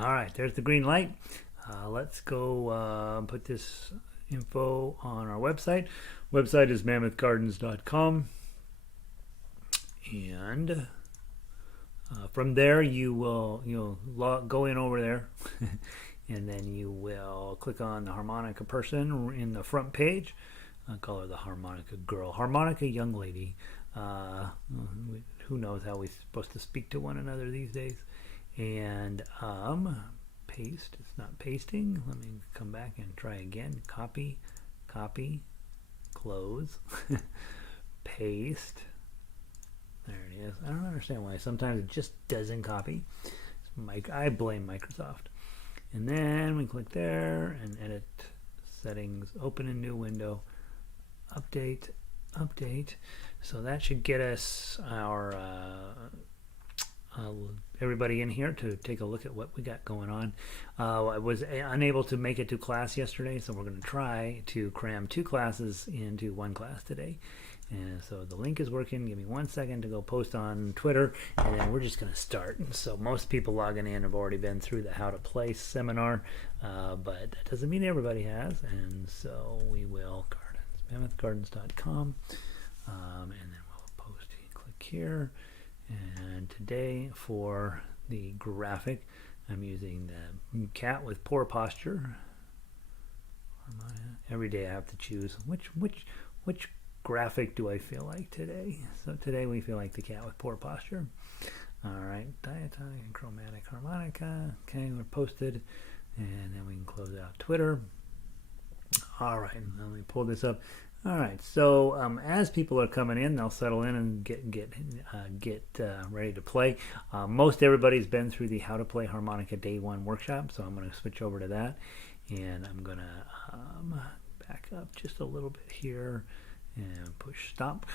All right, there's the green light. Let's go put this info on our website. Website is mammothgardens.com. And from there, you'll go in over there, and then you will click on the harmonica person in the front page. I call her the harmonica girl, harmonica young lady. Who knows how we're supposed to speak to one another these days? And paste. It's not pasting. Let me come back and try again. Copy, close, paste. There it is. I don't understand why. Sometimes it just doesn't copy. I blame Microsoft. And then we click there and edit settings. Open a new window. Update. So that should get us our everybody in here to take a look at what we got going on. I was unable to make it to class yesterday, so we're going to try to cram 2 classes into 1 class today. And so the link is working. Give me 1 second to go post on Twitter, and then we're just going to start. So most people logging in have already been through the How to Play seminar, but that doesn't mean everybody has. And so we will, mammothgardens.com, and then we'll post. Click here. And today for the graphic, I'm using the cat with poor posture. Every day I have to choose which graphic do I feel like today. So today we feel like the cat with poor posture. All right, Diatonic and Chromatic harmonica. Okay, we're posted, and then we can close out Twitter. All right, let me pull this up. All right, so as people are coming in, they'll settle in and get ready to play. Most everybody's been through the How to Play Harmonica Day 1 workshop, so I'm going to switch over to that, and I'm going to back up just a little bit here and push stop.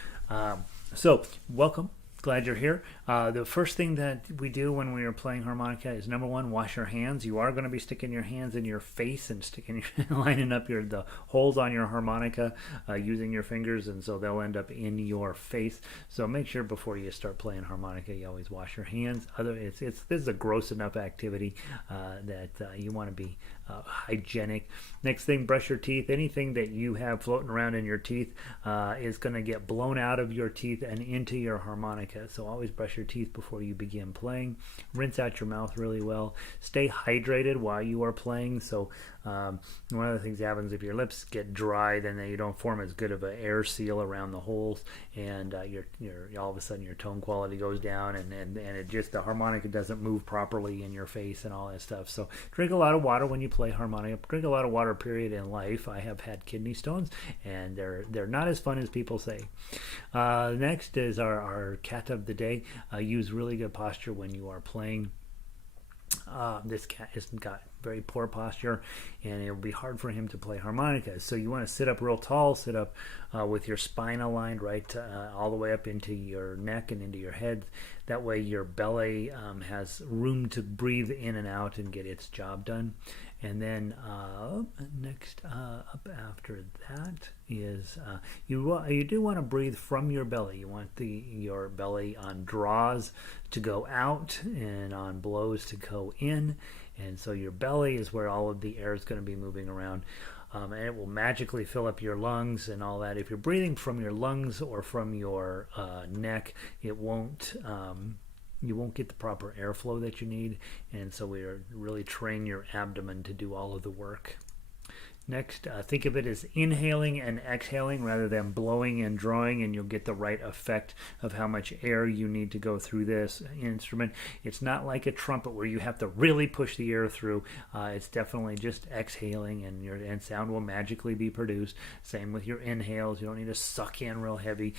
So welcome. Glad you're here. The first thing that we do when we are playing harmonica is, number 1, wash your hands. You are going to be sticking your hands in your face and lining up the holes on your harmonica using your fingers, and so they'll end up in your face. So make sure before you start playing harmonica, you always wash your hands. This is a gross enough activity that you want to be hygienic. Next thing, brush your teeth. Anything that you have floating around in your teeth is going to get blown out of your teeth and into your harmonica. So always brush your teeth before you begin playing. Rinse out your mouth really well. Stay hydrated while you are playing. So one of the things that happens if your lips get dry, then you don't form as good of an air seal around the holes, and your all of a sudden your tone quality goes down, and it just, the harmonica doesn't move properly in your face and all that stuff. So drink a lot of water when you play harmonica. Drink a lot of water, period, in life. I have had kidney stones, and they're not as fun as people say. Next is our cat of the day. Use really good posture when you are playing. This cat has got very poor posture, and it'll be hard for him to play harmonica. So you want to sit up real tall, sit up with your spine aligned right all the way up into your neck and into your head. That way your belly has room to breathe in and out and get its job done. And then next up after that is you do want to breathe from your belly. You want your belly on draws to go out and on blows to go in. And so your belly is where all of the air is going to be moving around. And it will magically fill up your lungs and all that. If you're breathing from your lungs or from your neck, it won't. You won't get the proper airflow that you need, and so we really train your abdomen to do all of the work. Next, think of it as inhaling and exhaling rather than blowing and drawing, and you'll get the right effect of how much air you need to go through this instrument. It's not like a trumpet where you have to really push the air through. It's definitely just exhaling, and sound will magically be produced. Same with your inhales. You don't need to suck in real heavy.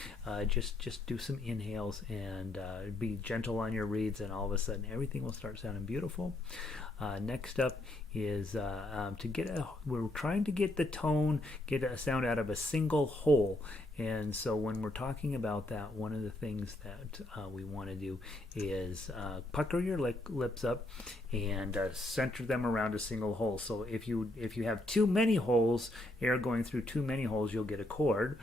Just do some inhales and be gentle on your reeds, and all of a sudden everything will start sounding beautiful. Next up is we're trying to get the tone, get a sound out of a single hole. And so when we're talking about that, one of the things that we want to do is pucker your lips up and center them around a single hole. So if you have too many holes, air going through too many holes, you'll get a chord.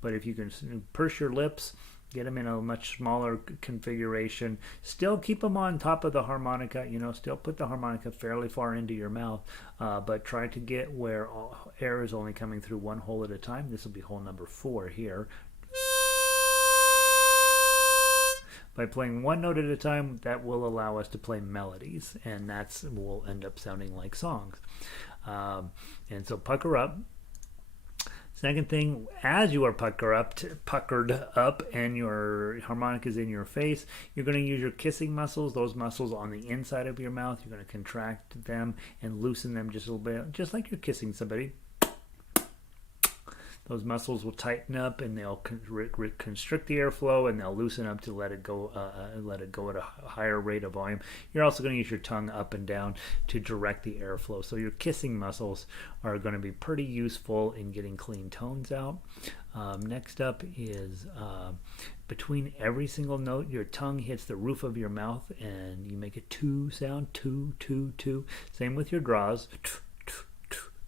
But if you can purse your lips Get them in a much smaller configuration. Still keep them on top of the harmonica. Still put the harmonica fairly far into your mouth, but try to get where air is only coming through one hole at a time. This will be hole number 4 here. By playing one note at a time, that will allow us to play melodies, and that's will end up sounding like songs. And so pucker up. Second thing, as you are puckered up and your harmonica is in your face, you're going to use your kissing muscles, those muscles on the inside of your mouth. You're going to contract them and loosen them just a little bit, just like you're kissing somebody. Those muscles will tighten up and they'll constrict the airflow, and they'll loosen up to let it go at a higher rate of volume. You're also going to use your tongue up and down to direct the airflow. So your kissing muscles are going to be pretty useful in getting clean tones out. Next up is between every single note, your tongue hits the roof of your mouth and you make a 2 sound, 2, 2, 2. Same with your draws.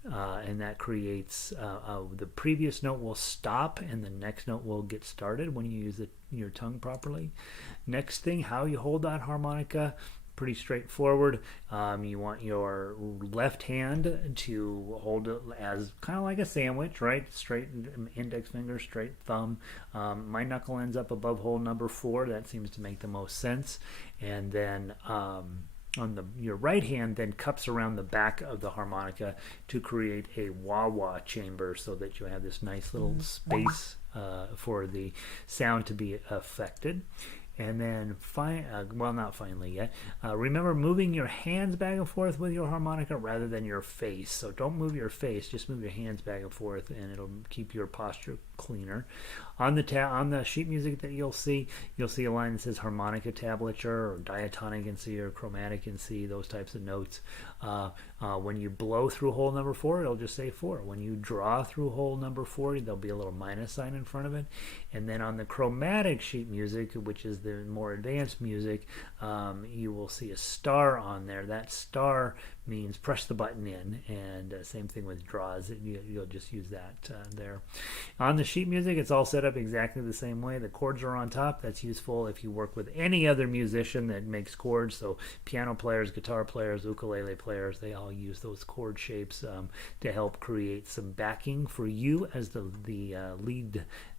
And that creates the previous note will stop and the next note will get started when you use your tongue properly. Next thing, how you hold that harmonica, pretty straightforward. You want your left hand to hold it as kind of like a sandwich, right? Straight index finger, straight thumb. My knuckle ends up above hole number 4. That seems to make the most sense. And then your right hand then cups around the back of the harmonica to create a wah-wah chamber, so that you have this nice little space for the sound to be affected. And then, not finally yet, remember moving your hands back and forth with your harmonica rather than your face. So don't move your face, just move your hands back and forth, and it'll keep your posture cleaner. On the sheet music that you'll see a line that says Harmonica Tablature or Diatonic in C or Chromatic in C, those types of notes. When you blow through hole number 4, it'll just say 4. When you draw through hole number 4, there'll be a little minus sign in front of it. And then on the chromatic sheet music, which is the more advanced music, you will see a star on there. That star means press the button in, and same thing with draws. You'll just use that there. On the sheet music, it's all set up exactly the same way. The chords are on top. That's useful if you work with any other musician that makes chords. So piano players, guitar players, ukulele players, they all use those chord shapes to help create some backing for you as the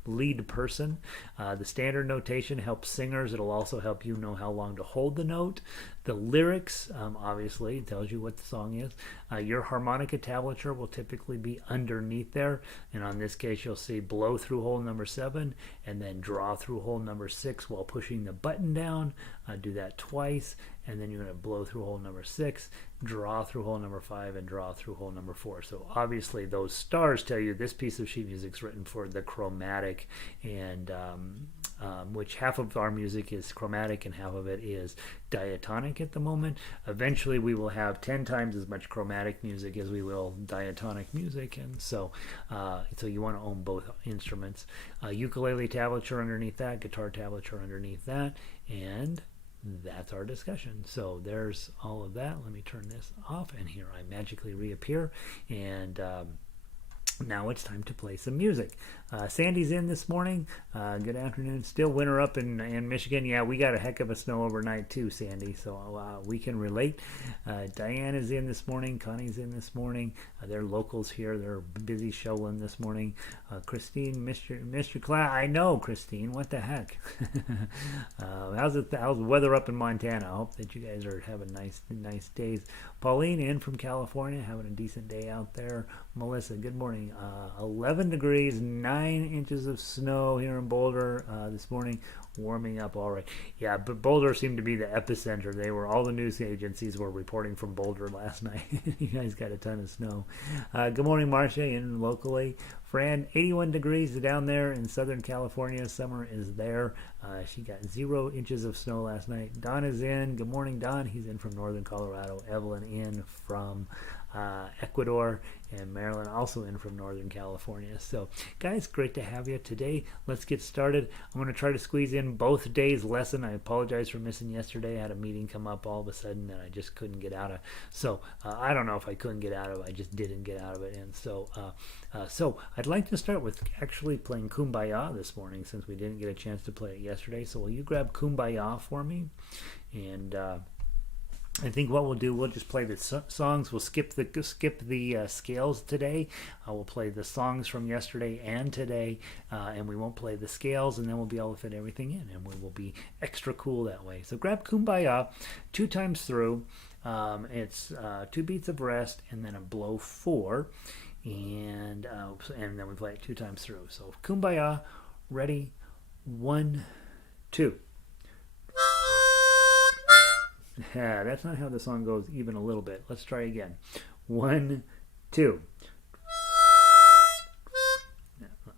lead person. The standard notation helps singers. It'll also help you know how long to hold the note. The lyrics, obviously, tells you what the song is. Your harmonica tablature will typically be underneath there, and on this case you'll see blow through hole number 7 and then draw through hole number 6 while pushing the button down. Do that twice, and then you're going to blow through hole number 6, draw through hole number 5, and draw through hole number 4. So obviously those stars tell you this piece of sheet music is written for the chromatic, and which half of our music is chromatic and half of it is diatonic at the moment. Eventually we will have 10 times as much chromatic music as we will diatonic music, and so you want to own both instruments. Ukulele tablature underneath that, guitar tablature underneath that, and that's our discussion. So there's all of that. Let me turn this off, and here I magically reappear, and now it's time to play some music. Sandy's in this morning. Good afternoon. Still winter up in Michigan. Yeah, we got a heck of a snow overnight too, Sandy, so we can relate. Diane is in this morning. Connie's in this morning. They're locals here. They're busy shoveling this morning. Christine, Mr. Class. I know, Christine. What the heck? How's the weather up in Montana? I hope that you guys are having nice days. Pauline in from California, having a decent day out there. Melissa, good morning. 11 degrees, 9 inches of snow here in Boulder this morning. Warming up all right. Yeah, but Boulder seemed to be the epicenter. All the news agencies were reporting from Boulder last night. You guys got a ton of snow. Good morning, Marcia, in locally. Fran, 81 degrees down there in Southern California. Summer is there. She got 0 inches of snow last night. Don is in. Good morning, Don. He's in from Northern Colorado. Evelyn in from Ecuador, and Marilyn also in from Northern California. So guys, great to have you today. Let's get started. I'm going to try to squeeze in in both days' lesson. I apologize for missing yesterday. I had a meeting come up all of a sudden that I just couldn't get out of. So I don't know if I couldn't get out of it. I just didn't get out of it. And so I'd like to start with actually playing Kumbaya this morning since we didn't get a chance to play it yesterday. So will you grab Kumbaya for me? And I think what we'll do, we'll just play the songs. We'll skip the scales today. We'll play the songs from yesterday and today, and we won't play the scales, and then we'll be able to fit everything in, and we will be extra cool that way. So grab Kumbaya 2 times through. It's 2 beats of rest and then a blow 4, and then we play it 2 times through. So Kumbaya, ready, 1, 2. Yeah, that's not how the song goes even a little bit. Let's try again. 1, 2.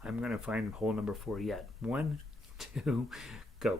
I'm going to find hole number 4 yet. 1, 2, go.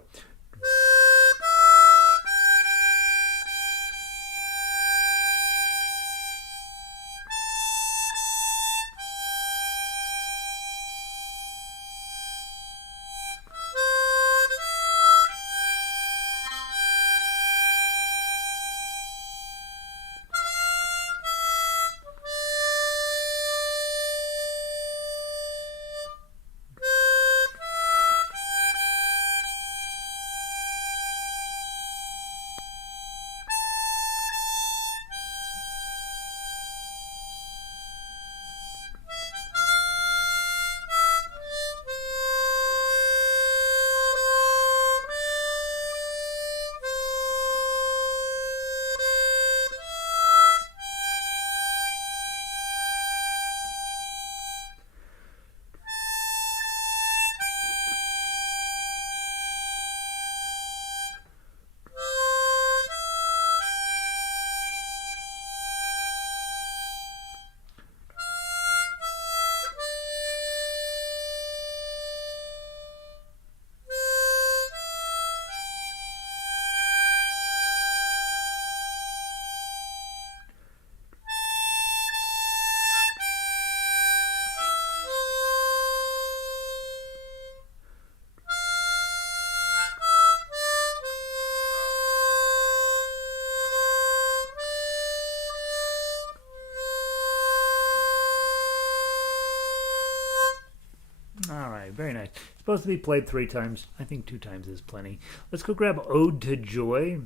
Very nice. Supposed to be played 3 times. I think 2 times is plenty. Let's go grab Ode to Joy.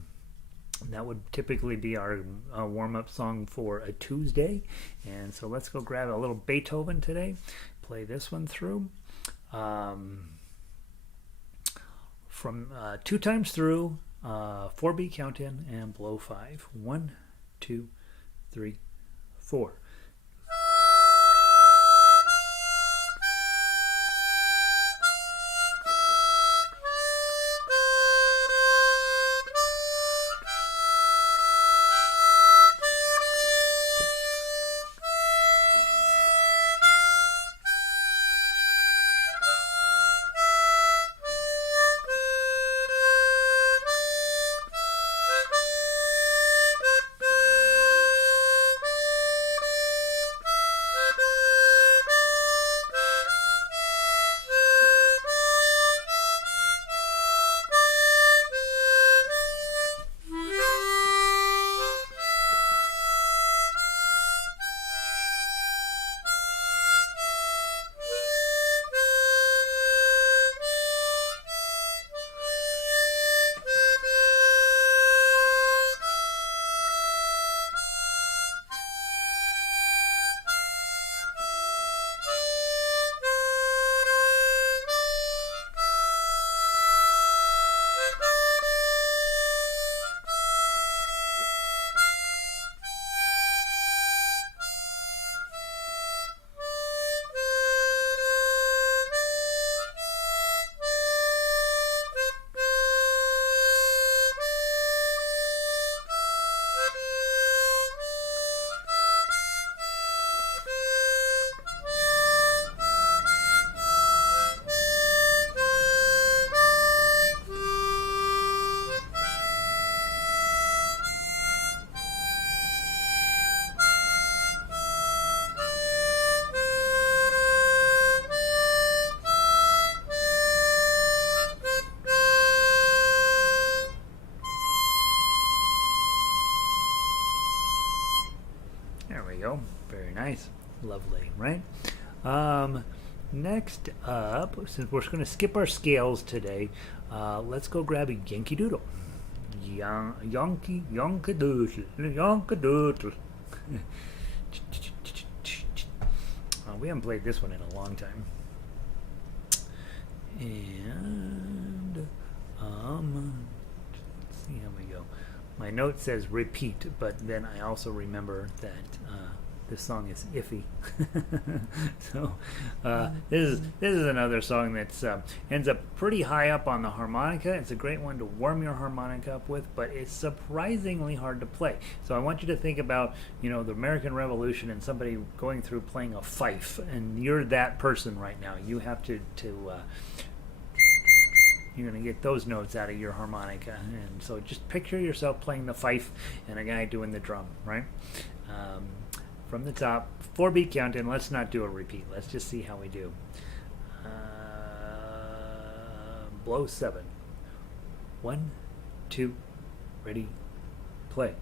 That would typically be our warm-up song for a Tuesday. And so let's go grab a little Beethoven today. Play this one through. From 2 times through, 4-beat count in, and blow 5. 1, 2, 3, 4. There we go. Very nice. Lovely, right? Next up, since we're going to skip our scales today, let's go grab a Yankee Doodle. Yankee Doodle. Yankee Doodle. We haven't played this one in a long time. And, let's see how we go. My note says repeat, but then I also remember that this song is iffy. So this is another song that's ends up pretty high up on the harmonica. It's a great one to warm your harmonica up with, but it's surprisingly hard to play. So I want you to think about, the American Revolution and somebody going through playing a fife, and you're that person right now. You have to you're going to get those notes out of your harmonica. And so just picture yourself playing the fife and a guy doing the drum, right? From the top, 4-beat count, and let's not do a repeat. Let's just see how we do. Blow 7. 1, 2, ready, play.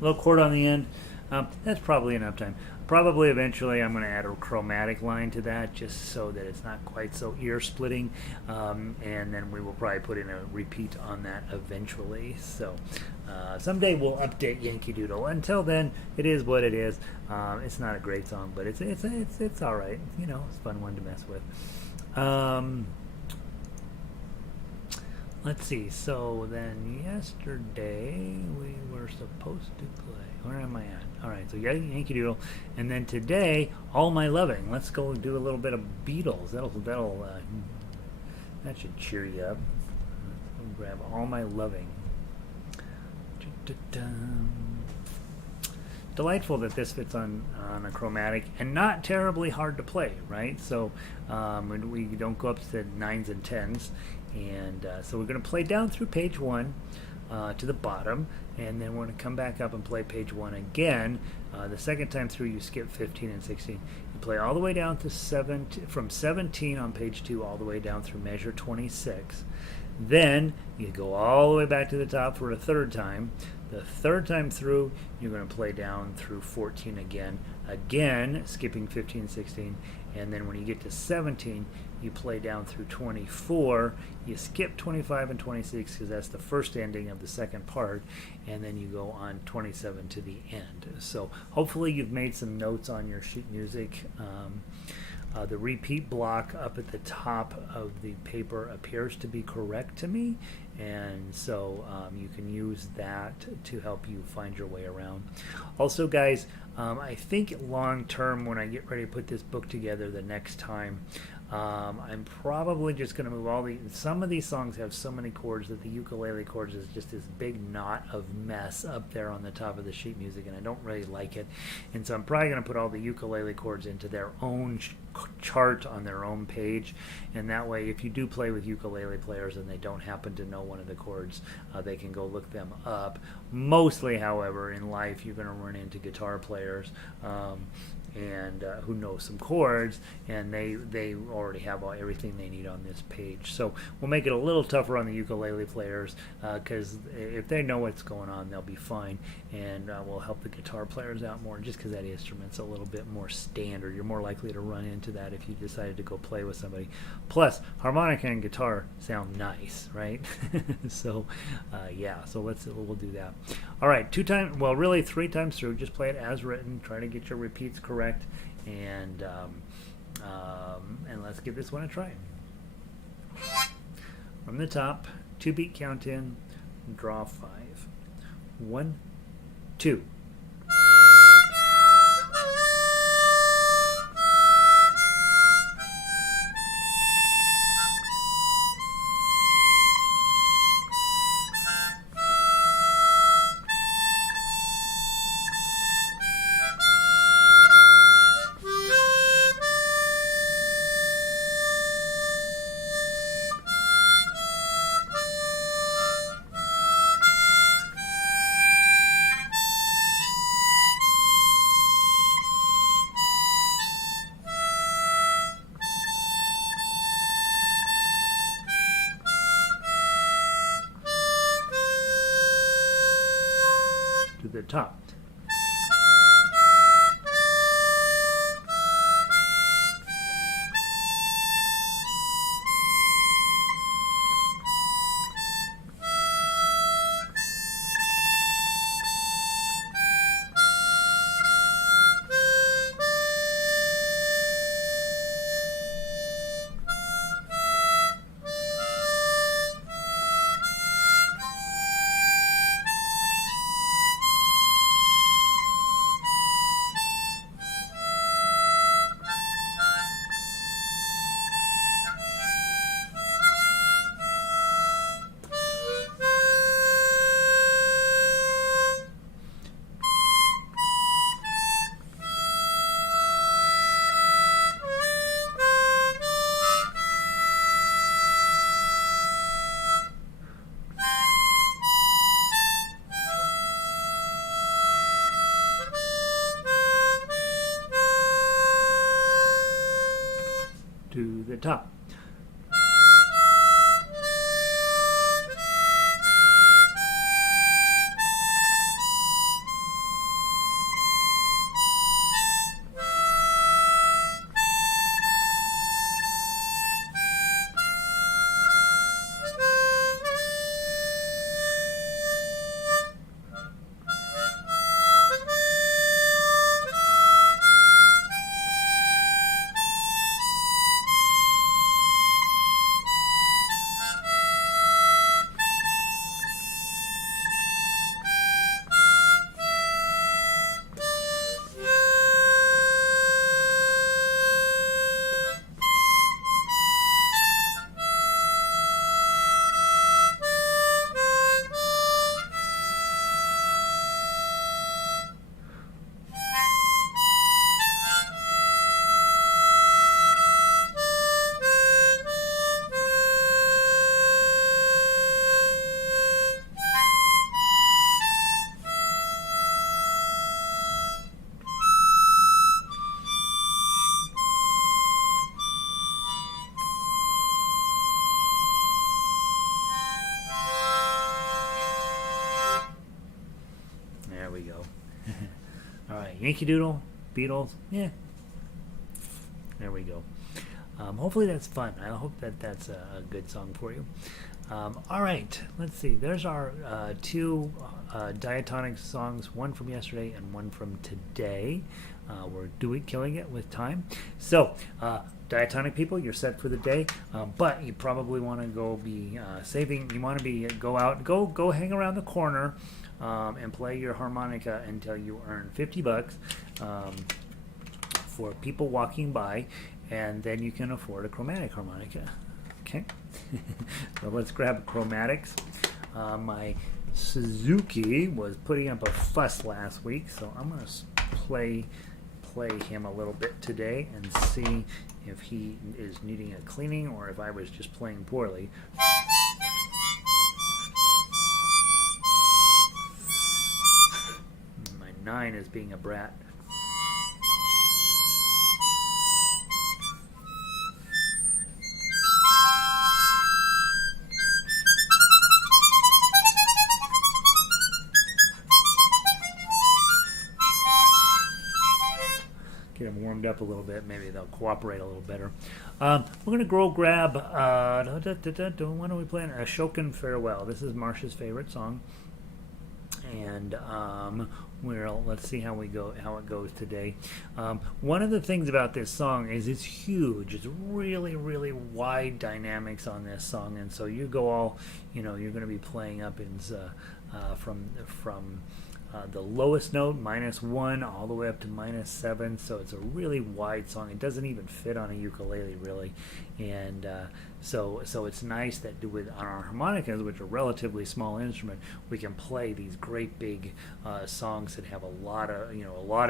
Little chord on the end. That's probably enough time. Probably eventually I'm going to add a chromatic line to that just so that it's not quite so ear splitting, and then we will probably put in a repeat on that eventually. So someday we'll update Yankee Doodle. Until then, it is what it is. It's not a great song, but it's all right. It's a fun one to mess with. Let's see, so then yesterday we were supposed to play. Where am I at? Alright, so Yankee Doodle. And then today, All My Loving. Let's go do a little bit of Beatles. That should cheer you up. We'll grab All My Loving. Delightful that this fits on a chromatic and not terribly hard to play, right? So we don't go up to 9s and 10s. And so we're going to play down through page 1 to the bottom, and then we're going to come back up and play page 1 again. The second time through, you skip 15 and 16. You play all the way down to from 17 on page 2 all the way down through measure 26. Then you go all the way back to the top for a third time. The third time through, you're going to play down through 14 again, skipping 15 and 16. And then when you get to 17, you play down through 24. You skip 25 and 26 because that's the first ending of the second part, and then you go on 27 to the end. So hopefully you've made some notes on your sheet music. The repeat block up at the top of the paper appears to be correct to me, and so you can use that to help you find your way around. Also, guys, I think long term, when I get ready to put this book together the next time, I'm probably just going to move some of these songs have so many chords that the ukulele chords is just this big knot of mess up there on the top of the sheet music, and I don't really like it. And so I'm probably going to put all the ukulele chords into their own chart on their own page, and that way if you do play with ukulele players and they don't happen to know one of the chords, they can go look them up. Mostly, however, in life you're going to run into guitar players, and who know some chords, and they already have everything they need on this page. So we'll make it a little tougher on the ukulele players, because if they know what's going on, they'll be fine, and we'll help the guitar players out more, just because that instrument's a little bit more standard. You're more likely to run into that if you decided to go play with somebody. Plus, harmonica and guitar sound nice, right? So yeah, so we'll do that. All right, 2 times, well, really 3 times through. Just play it as written. Try to get your repeats correct, and let's give this one a try. From the top, 2-beat count in, draw 5. 1, 2. To the top. To the top. There we go. All right, Yankee Doodle, Beatles, yeah. There we go. Hopefully that's fun. I hope that's a good song for you. All right, let's see. There's our 2 diatonic songs, one from yesterday and one from today. We're killing it with time. So, diatonic people, you're set for the day, but you probably want to go be saving. You want to go hang around the corner and play your harmonica until you earn $50 for people walking by, and then you can afford a chromatic harmonica. Okay, so let's grab chromatics. My Suzuki was putting up a fuss last week, so I'm going to play him a little bit today and see if he is needing a cleaning or if I was just playing poorly. My 9 is being a brat. up a little bit, maybe they'll cooperate a little better. We're going to grab, what are we playing? Ashokan Farewell. This is Marsha's favorite song. And let's see how it goes today. One of the things about this song is it's huge. It's really, really wide dynamics on this song, and so you go all, you're going to be playing up in from the lowest note, -1, all the way up to -7. So it's a really wide song. It doesn't even fit on a ukulele, really. And so it's nice that on our harmonicas, which are a relatively small instrument, we can play these great big songs that have a lot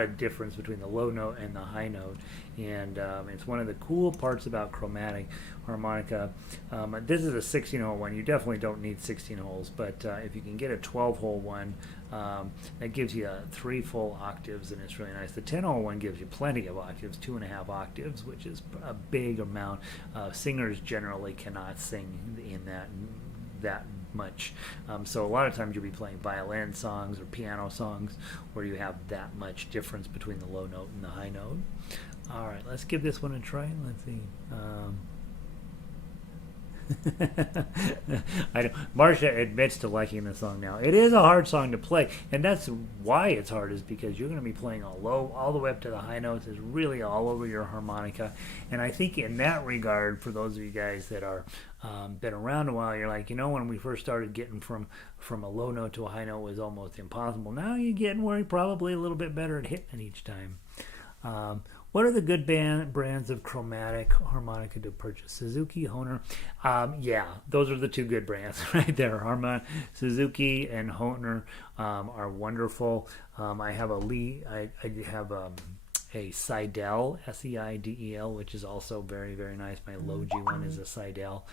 of difference between the low note and the high note. And it's one of the cool parts about Chromatic harmonica. This is a 16-hole one. You definitely don't need 16 holes, but if you can get a 12-hole one, that gives you 3 full octaves, and it's really nice. The 10-hole one gives you plenty of octaves, 2.5 octaves, which is a big amount. Singers generally cannot sing in that much. So a lot of times you'll be playing violin songs or piano songs where you have that much difference between the low note and the high note. All right, let's give this one a try. Let's see. Marcia admits to liking the song now. It is a hard song to play, and that's why it's hard, is because you're going to be playing all the way up to the high notes. It's really all over your harmonica. And I think in that regard, for those of you guys that are been around a while, you're like, when we first started getting from a low note to a high note was almost impossible. Now you're getting where you're probably a little bit better at hitting it each time. What are the good brands of Chromatic harmonica to purchase? Suzuki, Hohner. Yeah, those are the 2 good brands right there. Suzuki and Hohner are wonderful. I have a Seidel, Seidel, which is also very, very nice. My low G one is a Seidel.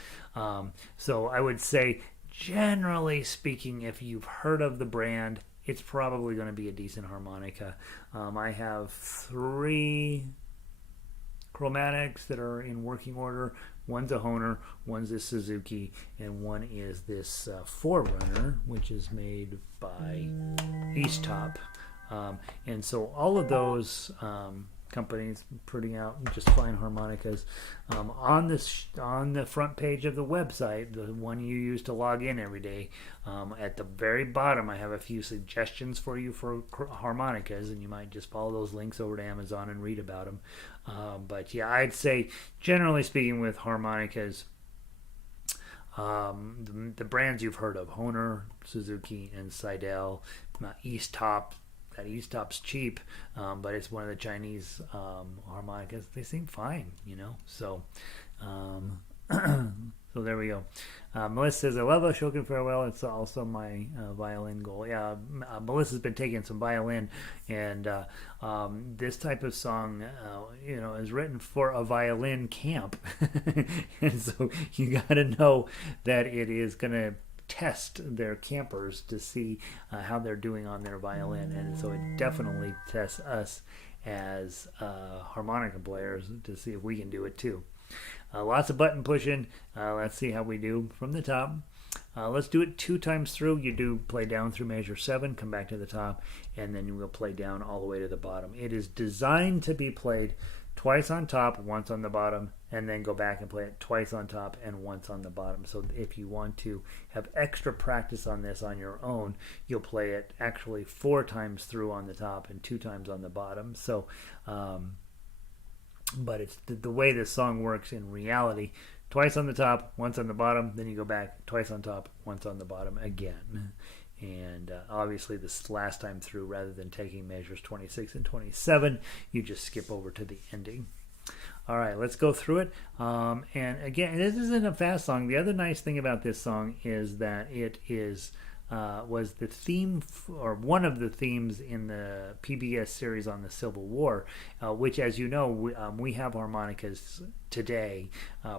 So I would say, generally speaking, if you've heard of the brand, it's probably going to be a decent harmonica. I have 3 Chromatics that are in working order. One's a Hohner, one's a Suzuki, and one is this Forerunner, which is made by East Top. And so all of those companies putting out just fine harmonicas. On the front page of the website, the one you use to log in every day, at the very bottom I have a few suggestions for you for harmonicas, and you might just follow those links over to Amazon and read about them. But yeah, I'd say generally speaking with harmonicas, the brands you've heard of, Hohner, Suzuki, and Seidel, East Top. That East Top's cheap, but it's one of the Chinese harmonicas. They seem fine, So, so there we go. Melissa says, I love Ashokan Farewell. It's also my violin goal. Yeah, Melissa's been taking some violin, and this type of song, is written for a violin camp. And so you got to know that it is going to test their campers to see how they're doing on their violin, and so it definitely tests us as harmonica players to see if we can do it too. Lots of button pushing. Let's see how we do from the top. Let's do it 2 times through. You do play down through measure 7, come back to the top, and then you will play down all the way to the bottom. It is designed to be played twice on top, once on the bottom, and then go back and play it twice on top and once on the bottom. So if you want to have extra practice on this on your own, you'll play it actually 4 times through on the top and 2 times on the bottom. So, but it's the way this song works in reality. Twice on the top, once on the bottom, then you go back, twice on top, once on the bottom again. And obviously this last time through, rather than taking measures 26 and 27, you just skip over to the ending. All right, let's go through it. And again, this isn't a fast song. The other nice thing about this song is that it was the theme, or one of the themes in the PBS series on the Civil War, which, as you know, we have harmonicas today,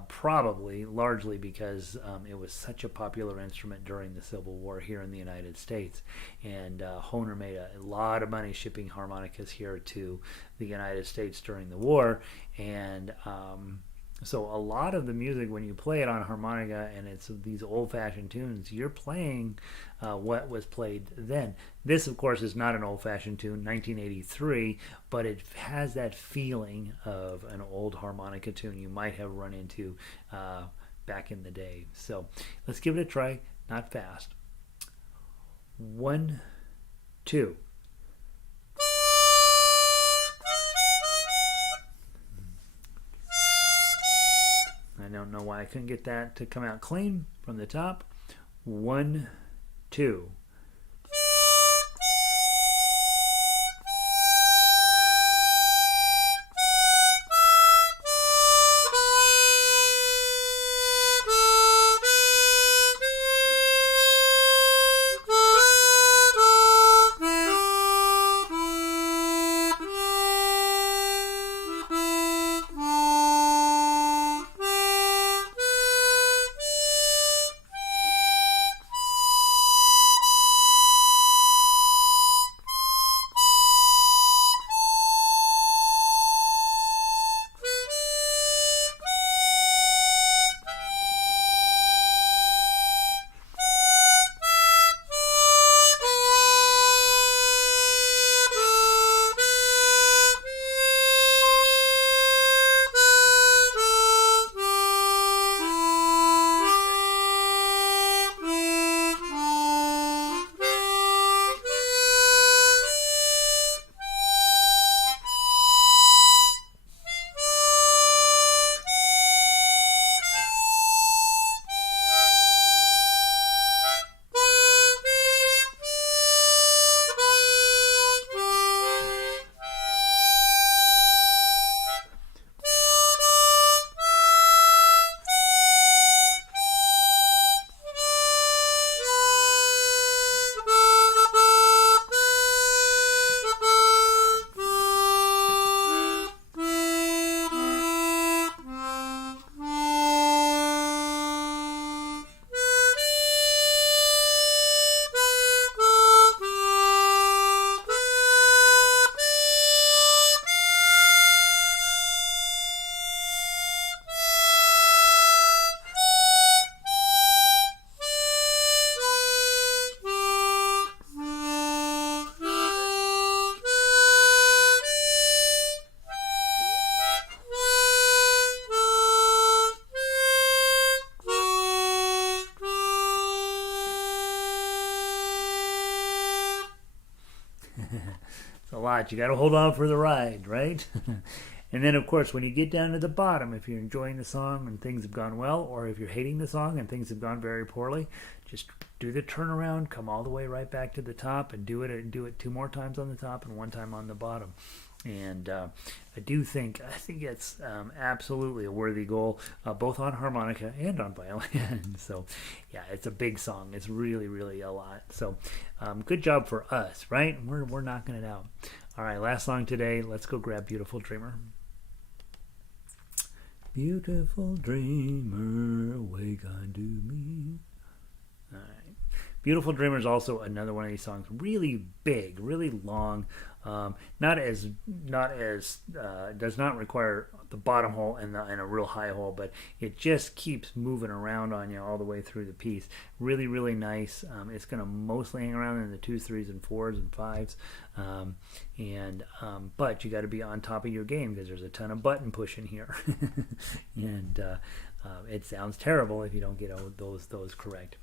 probably largely because it was such a popular instrument during the Civil War here in the United States. And Hohner made a lot of money shipping harmonicas here to the United States during the war. And So a lot of the music, when you play it on harmonica and it's these old-fashioned tunes, you're playing what was played then. This, of course, is not an old-fashioned tune, 1983, but it has that feeling of an old harmonica tune you might have run into back in the day. So let's give it a try, not fast. 1, 2. I don't know why I couldn't get that to come out clean from the top. 1, 2. It's a lot. You got to hold on for the ride, right? And then, of course, when you get down to the bottom, if you're enjoying the song and things have gone well, or if you're hating the song and things have gone very poorly, just do the turnaround, come all the way right back to the top, and do it 2 more times on the top and 1 time on the bottom. And I think it's absolutely a worthy goal, both on harmonica and on violin. So, yeah, it's a big song. It's really, really a lot. So, good job for us, right? We're knocking it out. All right, last song today. Let's go grab Beautiful Dreamer. Beautiful dreamer, awake unto me. All right. Beautiful Dreamer is also another one of these songs. Really big, really long. Does not require the bottom hole and a real high hole, but it just keeps moving around on you all the way through the piece. Really, really nice. It's going to mostly hang around in the 2s, 3s, and 4s and 5s. But you got to be on top of your game because there's a ton of button pushing here, and it sounds terrible if you don't get those correct.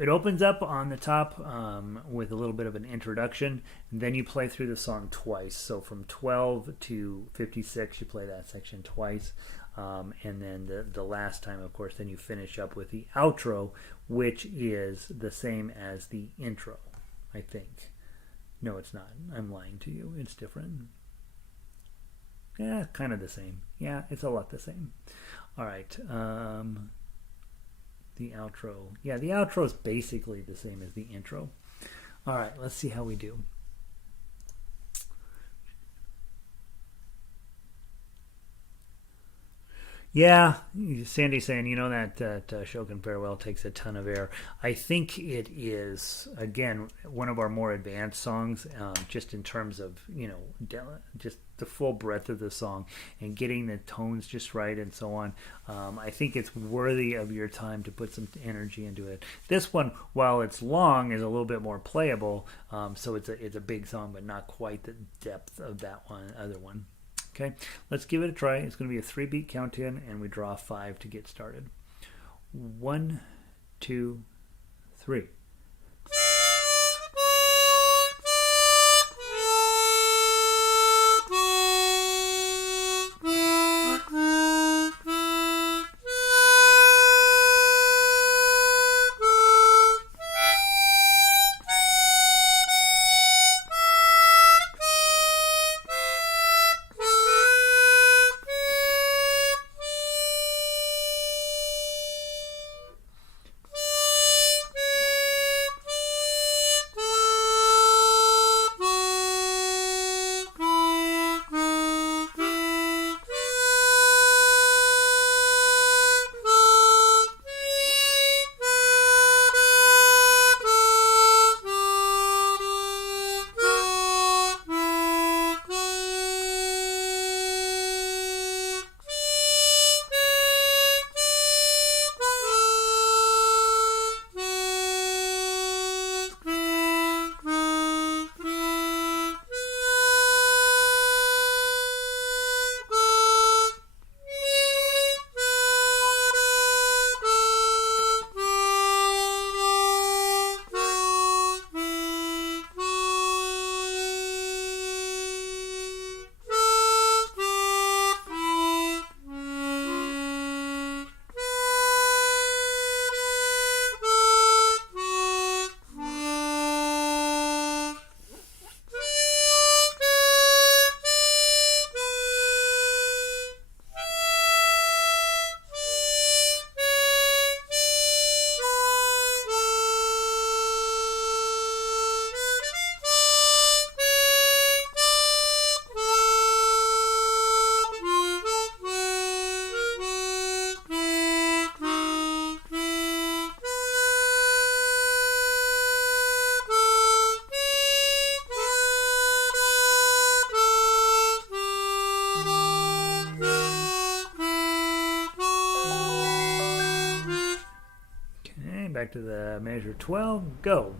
It opens up on the top with a little bit of an introduction, and then you play through the song twice. So from 12 to 56, you play that section twice, and then the last time, of course, then you finish up with the outro, which is the same as the intro, I think. No, it's not. I'm lying to you. It's different. Yeah, kind of the same. Yeah, it's a lot the same. All right. The outro. Yeah, the outro is basically the same as the intro. All right, let's see how we do. Yeah, Sandy's saying, that Ashokan Farewell takes a ton of air. I think it is, again, one of our more advanced songs, just in terms of, just the full breadth of the song and getting the tones just right and so on. I think it's worthy of your time to put some energy into it. This one, while it's long, is a little bit more playable, so it's a big song, but not quite the depth of that other one. Okay, let's give it a try. It's going to be a 3-beat count in, and we draw 5 to get started. 1, 2, 3. Back to the measure 12, go.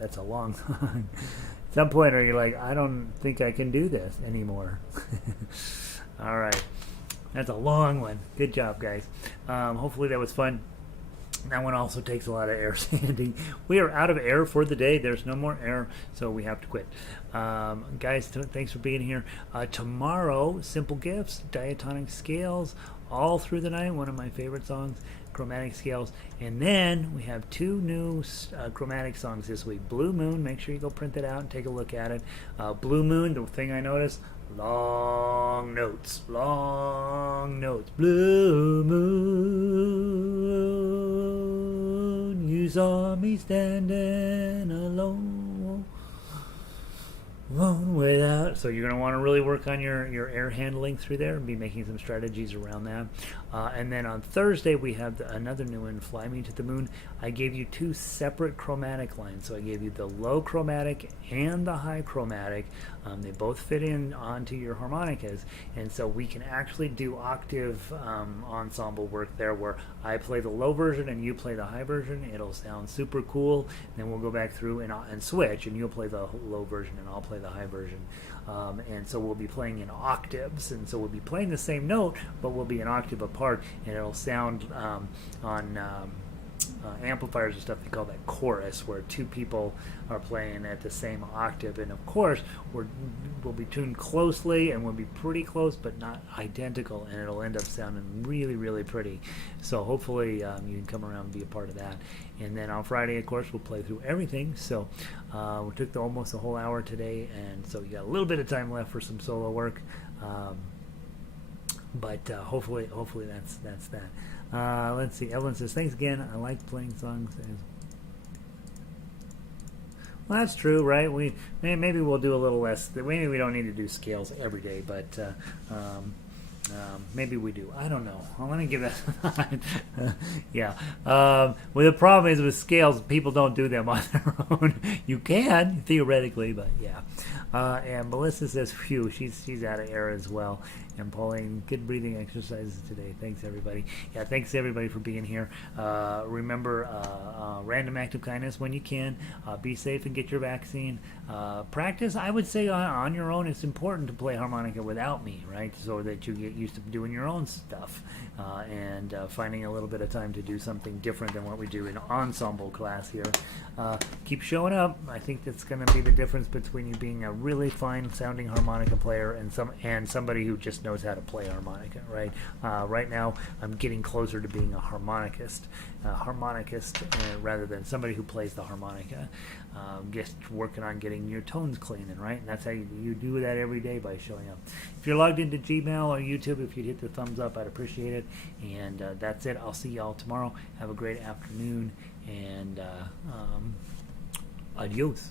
That's a long song. At some point, are you like, I don't think I can do this anymore? All right. That's a long one. Good job, guys. Hopefully that was fun. That one also takes a lot of air sanding. We are out of air for the day. There's no more air, so we have to quit. Guys, thanks for being here. Tomorrow, Simple Gifts, Diatonic Scales, all through the night. One of my favorite songs, Chromatic Scales. And then we have 2 new Chromatic songs this week. Blue Moon, make sure you go print it out and take a look at it. Blue Moon, the thing I noticed, long notes, blue moon, you saw me standing alone without. So you're going to want to really work on your air handling through there and be making some strategies around that. And then on Thursday we have another new one, Fly Me to the Moon. I gave you 2 separate chromatic lines. So I gave you the low chromatic and the high chromatic. They both fit in onto your harmonicas, and so we can actually do octave ensemble work there, where I play the low version and you play the high version. It'll sound super cool. Then we'll go back through and switch, and you'll play the low version and I'll play the high version. And so we'll be playing in octaves, and so we'll be playing the same note, but we'll be an octave apart, and it'll sound on amplifiers and stuff, they call that chorus, where 2 people are playing at the same octave. And of course we'll be tuned closely, and we'll be pretty close but not identical, and it'll end up sounding really, really pretty. So hopefully you can come around and be a part of that. And then on Friday, of course, we'll play through everything. So we took almost a whole hour today, and so you got a little bit of time left for some solo work. But hopefully that's that. Let's see. Evelyn says, thanks again. I like playing songs. Well, that's true, right? Maybe we'll do a little less. Maybe we don't need to do scales every day, but maybe we do. I don't know. I want to give that a thought. Yeah. Well, the problem is with scales, people don't do them on their own. You can, theoretically, but yeah. And Melissa says, phew, she's out of air as well. And Pauline, good breathing exercises today. Thanks, everybody. Yeah, thanks, everybody, for being here. Remember, random act of kindness when you can. Be safe and get your vaccine. Practice, I would say, on your own. It's important to play harmonica without me, right? So that you get used to doing your own stuff. And finding a little bit of time to do something different than what we do in ensemble class here. Keep showing up. I think that's going to be the difference between you being a really fine sounding harmonica player and somebody who just knows how to play harmonica, right? Right now I'm getting closer to being a harmonicist rather than somebody who plays the harmonica. Just working on getting your tones clean, and right, and that's how you do that every day, by showing up. If you're logged into Gmail or YouTube, if you'd hit the thumbs up, I'd appreciate it. And that's it. I'll see y'all tomorrow. Have a great afternoon, and adios.